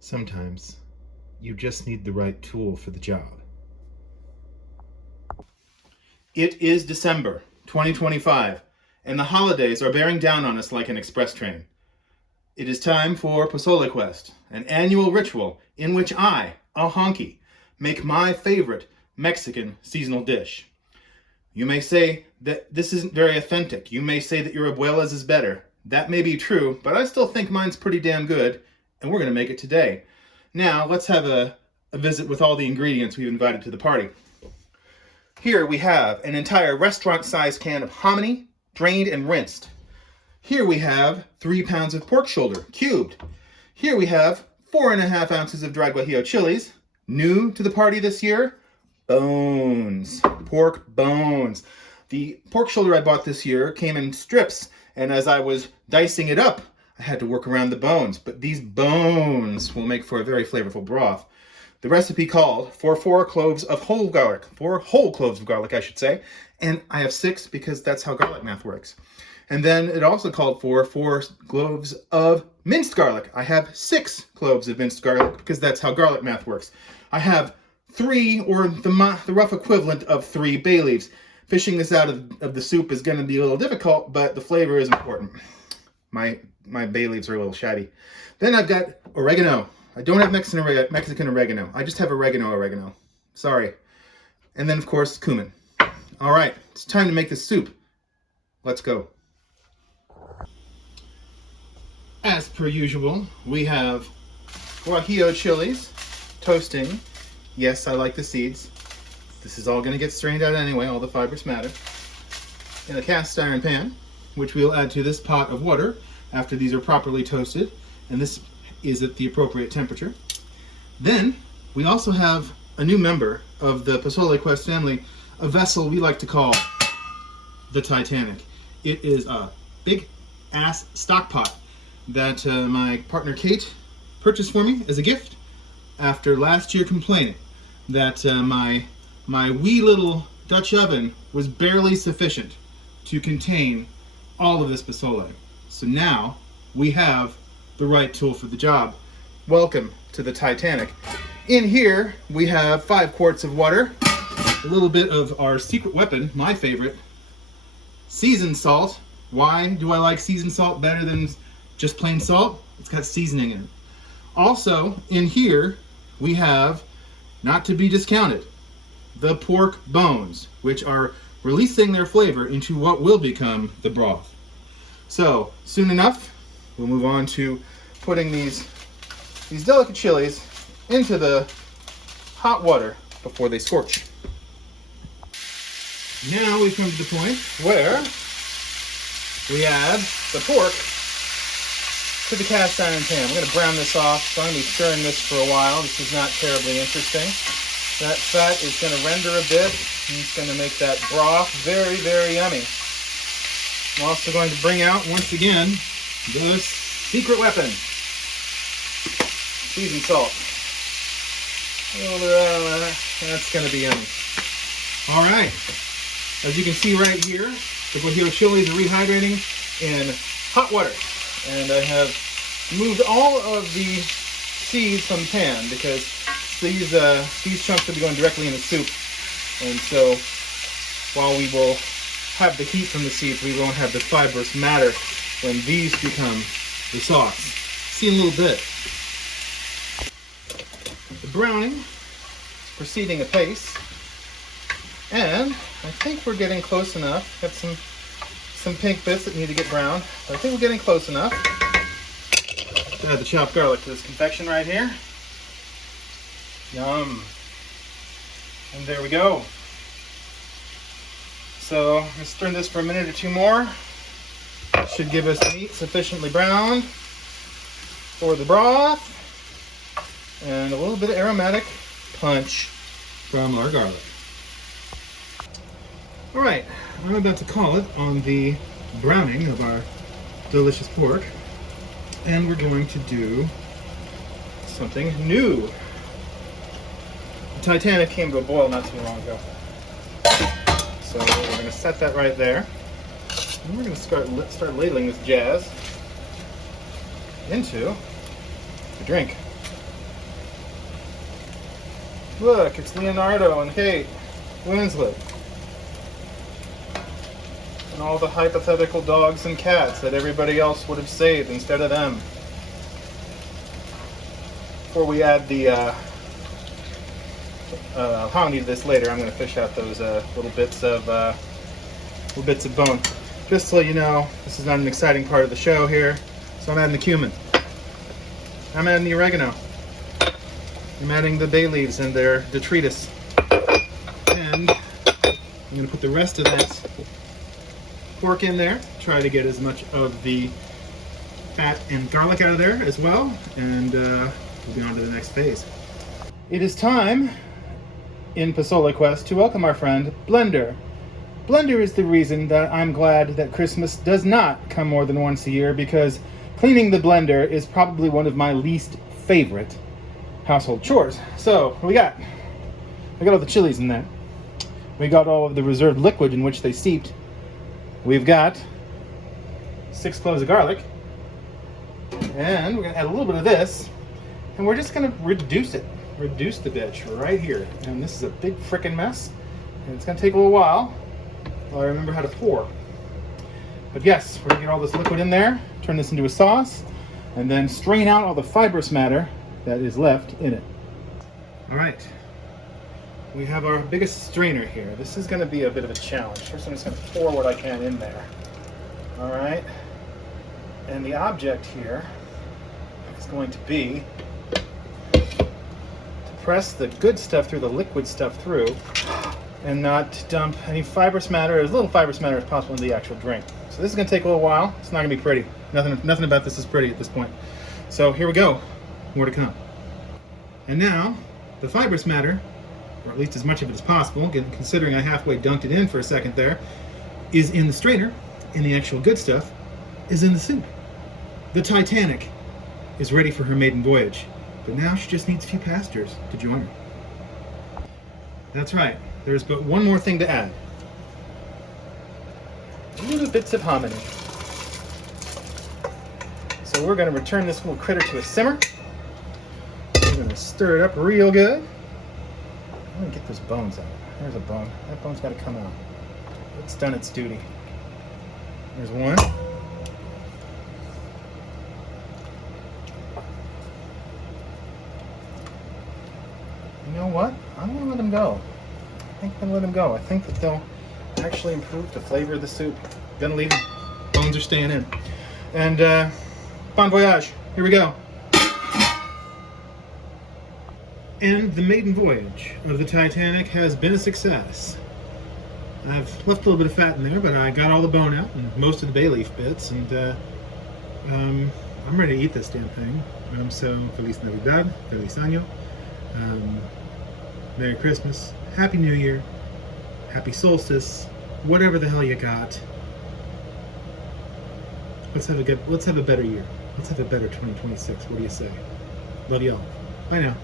Sometimes you just need the right tool for the job. It is December 2025, and the holidays are bearing down on us like an express train. It is time for Pozole Quest, an annual ritual in which I, a honky, make my favorite Mexican seasonal dish. You may say that this isn't very authentic. You may say that your abuela's is better. That may be true, but I still think mine's pretty damn good, and we're going to make it today. Now, let's have a visit with all the ingredients we've invited to the party. Here we have an entire restaurant-sized can of hominy, drained and rinsed. Here we have 3 pounds of pork shoulder, cubed. Here we have 4.5 ounces of dried guajillo chilies. New to the party this year, bones, pork bones. The pork shoulder I bought this year came in strips, and as I was dicing it up, I had to work around the bones, but these bones will make for a very flavorful broth. The recipe called for 4 cloves of whole garlic, 4 whole cloves of garlic, I should say, and I have 6 because that's how garlic math works. And then it also called for 4 cloves of minced garlic. I have 6 cloves of minced garlic because that's how garlic math works. I have 3, or the rough equivalent of 3 bay leaves. Fishing this out of the soup is going to be a little difficult, but the flavor is important. My bay leaves are a little shabby. Then I've got oregano. I don't have Mexican oregano. I just have oregano. Sorry. And then, of course, cumin. All right, it's time to make the soup. Let's go. As per usual, we have guajillo chilies, toasting. Yes, I like the seeds. This is all going to get strained out anyway. All the fibers matter. In a cast iron pan, which we'll add to this pot of water after these are properly toasted, and this is at the appropriate temperature. Then we also have a new member of the Pozole Quest family, a vessel we like to call the Titanic. It is a big ass stock pot that my partner Kate purchased for me as a gift after last year complaining that my wee little Dutch oven was barely sufficient to contain all of this pozole. So now we have the right tool for the job. Welcome to the Titanic. In here we have 5 quarts of water, a little bit of our secret weapon, my favorite, seasoned salt. Why do I like seasoned salt better than just plain salt? It's got seasoning in it. Also in here we have, not to be discounted, the pork bones, which are releasing their flavor into what will become the broth. So soon enough, we'll move on to putting these delicate chilies into the hot water before they scorch. Now we've come to the point where we add the pork to the cast iron pan. I'm going to brown this off, so I'm going to be stirring this for a while. This is not terribly interesting. That fat is going to render a bit, and it's going to make that broth very, very yummy. I'm also going to bring out, once again, the secret weapon, seasoned salt. A little bit of that. That's going to be yummy. All right. As you can see right here, the guajillo chilies are rehydrating in hot water. And I have moved all of the seeds from the pan because these chunks will be going directly in the soup. And so while we will have the heat from the seeds, we won't have the fibrous matter when these become the sauce. See in a little bit. The browning is proceeding apace. And I think we're getting close enough. Got some pink bits that need to get brown. But I think we're getting close enough. Gonna add the chopped garlic to this confection right here. Yum. And there we go. So let's stir this for a minute or 2 more. Should give us meat sufficiently browned for the broth. And a little bit of aromatic punch from our garlic. All right, I'm about to call it on the browning of our delicious pork. And we're going to do something new. The Titanic came to a boil not too long ago. So we're going to set that right there. And we're going to start ladling this jazz into the drink. Look, it's Leonardo and Kate Winslet. And all the hypothetical dogs and cats that everybody else would have saved instead of them. Before we add the, I'll probably need this later. I'm going to fish out those little bits of bone. Just so you know, this is not an exciting part of the show here. So I'm adding the cumin. I'm adding the oregano. I'm adding the bay leaves and their detritus. And I'm going to put the rest of that pork in there. Try to get as much of the fat and garlic out of there as well. And we'll be on to the next phase. It is time in Pozole Quest to welcome our friend Blender. Blender is the reason that I'm glad that Christmas does not come more than once a year, because cleaning the blender is probably one of my least favorite household chores. So, what we got? We got all the chilies in there. We got all of the reserved liquid in which they steeped. We've got 6 cloves of garlic. And we're going to add a little bit of this. And we're just going to reduce it. Reduce the bitch right here. And this is a big frickin' mess. And it's going to take a little while I remember how to pour. But yes, we're going to get all this liquid in there, turn this into a sauce, and then strain out all the fibrous matter that is left in it. All right. We have our biggest strainer here. This is going to be a bit of a challenge. First, I'm just going to pour what I can in there. All right. And the object here is going to be to press the good stuff through, the liquid stuff through, and not dump any fibrous matter, as little fibrous matter as possible in the actual drink. So this is going to take a little while. It's not going to be pretty. Nothing about this is pretty at this point. So here we go. More to come. And now, the fibrous matter, or at least as much of it as possible, considering I halfway dunked it in for a second there, is in the strainer, and the actual good stuff is in the soup. The Titanic is ready for her maiden voyage, but now she just needs a few passengers to join her. That's right, there's but one more thing to add. Little bits of hominy. So we're going to return this little critter to a simmer. We're going to stir it up real good. I'm going to get those bones out. There's a bone. That bone's got to come out. It's done its duty. There's one. You know what? I'm going to let them go. I think I'm going to let them go. I think that they'll actually improve the flavor of the soup. Gonna leave them. Bones are staying in. And bon voyage. Here we go. And the maiden voyage of the Titanic has been a success. I've left a little bit of fat in there, but I got all the bone out and most of the bay leaf bits, and I'm ready to eat this damn thing. So, Feliz Navidad, Feliz Año, Merry Christmas, Happy New Year, Happy Solstice, whatever the hell you got. Let's have a better year. Let's have a better 2026. What do you say? Love y'all. Bye now.